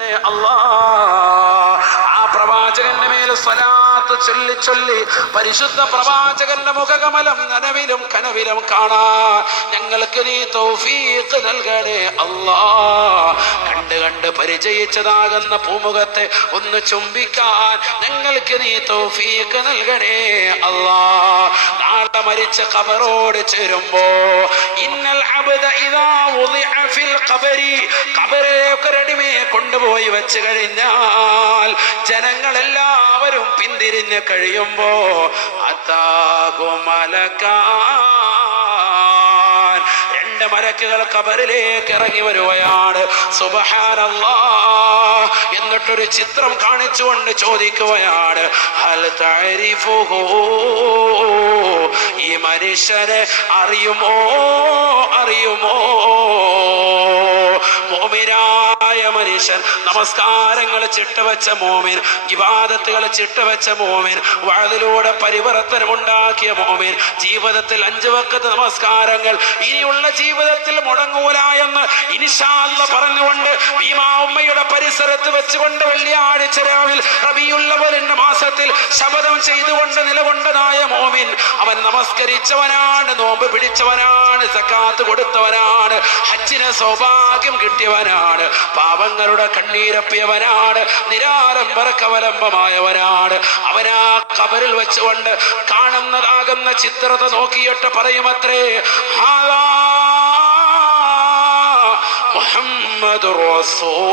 ആ പ്രവാചകന്റെ മേൽ സ്വലാത്ത് ചൊല്ലി ചൊല്ലി പരിശുദ്ധ പ്രവാചകന്റെ മുഖകമലം നനവിലും കനവിലും കാണാൻ ഞങ്ങൾക്ക് നീ തൗഫീഖ് നൽകണേ അല്ലാ. കണ്ട് കണ്ട് പരിചയിച്ചതാകുന്ന പൂമുഖത്തെ ഒന്ന് ചുംബിക്കാൻ ഞങ്ങൾക്ക് നീ തൗഫീഖ് നൽകണേ അല്ലാ. നാളെ മരിച്ച ഖബറോട് ചേരുമ്പോ ഇന്നൽ അബ്ദ ഇദാ വുദിഅ ഫിൽ ഖബരി, ഖബറിലേക്ക് റെഡിമേ കൊണ്ടുപോയി വെച്ച് കഴിഞ്ഞാൽ ജനങ്ങളെല്ലാവരും പിന്തിരിഞ്ഞ് കഴിയുമ്പോ അതാകുമലക്കാൻ രണ്ട് മലക്കുകൾ ഖബറിലേക്ക് ഇറങ്ങി വരുകയാണ്. സുബ്ഹാനല്ലാഹ്. എന്നിട്ടൊരു ചിത്രം കാണിച്ചുകൊണ്ട് ചോദിക്കുകയാണ്, ഹൽ തഅരിഫുഹു, ഈ മനുഷ്യനെ അറിയുമോ അറിയുമോ? മോമിനായ മനുഷ്യൻ, നമസ്കാരങ്ങൾ ചിട്ടവെച്ച മോമിൻ, ഇബാദത്തുകൾ ചിട്ടവെച്ച മോമിൻ, വഅദിലൂടെ പരിവർത്തനം ഉണ്ടാക്കിയ മോമിൻ, ജീവിതത്തിൽ 5 വഖത്ത് നമസ്കാരങ്ങൾ ഇനിയുള്ള ജീവിതത്തിൽ മുടങ്ങൂല എന്ന് ഇൻഷാ അല്ലാഹ് പറഞ്ഞുകൊണ്ട് ഭീമാ ഉമ്മയുടെ പരിസരത്ത് വെച്ചുകൊണ്ട് വെള്ളിയാഴ്ച രാവിൽ റബീഉൽ അവ്വലിന്റെ മാസത്തിൽ ശപഥം ചെയ്തുകൊണ്ട് നിലകൊണ്ടതായ മോമിൻ, അവൻ നമസ്കരിച്ചവനാണ്, നോമ്പ് പിടിച്ചവനാണ്, സക്കാത്ത് കൊടുത്തവനാണ്, ഹജ്ജിന് സൗഭാഗ്യം കിട്ടിയവനാണ്, പാപങ്ങളുടെ കണ്ണീരപ്പിയവനാണ്, നിരാലംബരക്കവലംബമായവനാണ്. അവനാ ഖബറിൽ വെച്ചുകൊണ്ട് കാണുന്നതാകുന്ന ചിത്രത്തെ നോക്കിയിട്ട് പറയുമത്രേ, മുഹമ്മദുർ റസൂലുള്ളാഹ്,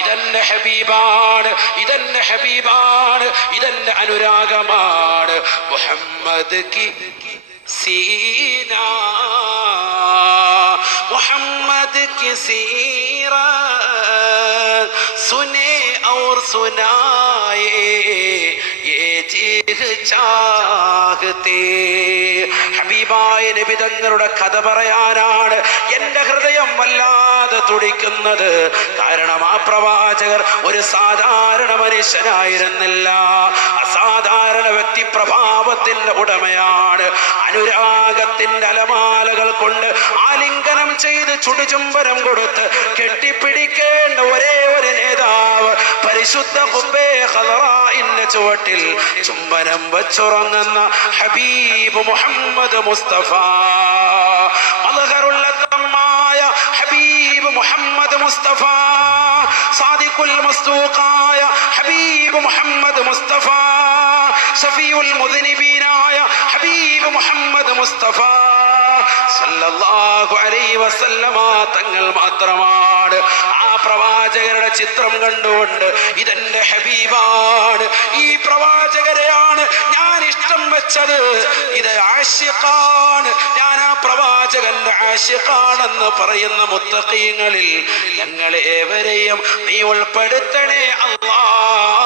ഇതെന്റെ ഹബീബാണ്, ഇതെന്റെ ഹബീബാണ്, ഇതെന്റെ അനുരാഗമാണ്. മുഹമ്മദ് കി सीना, मोहम्मद की सीरत सुने और सुनाए ये जीह चाहते. ഹബീബായ നബി തങ്ങളുടെ കഥ പറയാനാണ് എൻ്റെ ഹൃദയം വല്ലാതെ തുടിക്കുന്നത്. കാരണം ആ പ്രവാചകർ ഒരു സാധാരണ മനുഷ്യനായിരുന്നില്ല, അസാധാരണ വ്യക്തിപ്രഭാവത്തിന്റെ ഉടമയാണ്. അനുരാഗത്തിന്റെ അലമാലകൾ കൊണ്ട് ആലിംഗനം ചെയ്ത് ചുടുചുംബനം കൊടുത്ത് കെട്ടിപ്പിടിക്കേണ്ട ഒരേ ഒരു നേതാവ്, പരിശുദ്ധ ഖുബ്ബേ ഖദറാഇന്റെ ചുവട്ടിൽ ചുംബനം വെച്ചുറങ്ങുന്ന ഹബീബ് മുഹമ്മദ് മുസ്തഫ, മദ്ഹറുൽ അത്മായ ഹബീബ് മുഹമ്മദ് മുസ്തഫ, സാദിഖുൽ മസ്തൂഖായ ഹബീബ് മുഹമ്മദ് മുസ്തഫ, ശഫീഉൽ മുദ്നിബീനായ ഹബീബ് മുഹമ്മദ് മുസ്തഫ സല്ലല്ലാഹു അലൈഹി വസല്ലമ തങ്ങൾ മാത്രമാണ്. ആ പ്രവാചകരുടെ ചിത്രം കണ്ടുകൊണ്ട് ഇതെന്റെ ഹബീബാണ്, ഈ പ്രവാചകരെയാണ് ഞാൻ ഇഷ്ടം വെച്ചത്, ഇത് ആശിഖാണ്, ഞാൻ ആ പ്രവാചകന്റെ ആശിഖാണെന്ന് പറയുന്ന മുത്തഖീങ്ങളിൽ ഞങ്ങളെ ഏവരെയും നീ ഉൾപ്പെടുത്തണേ അല്ലാഹ്.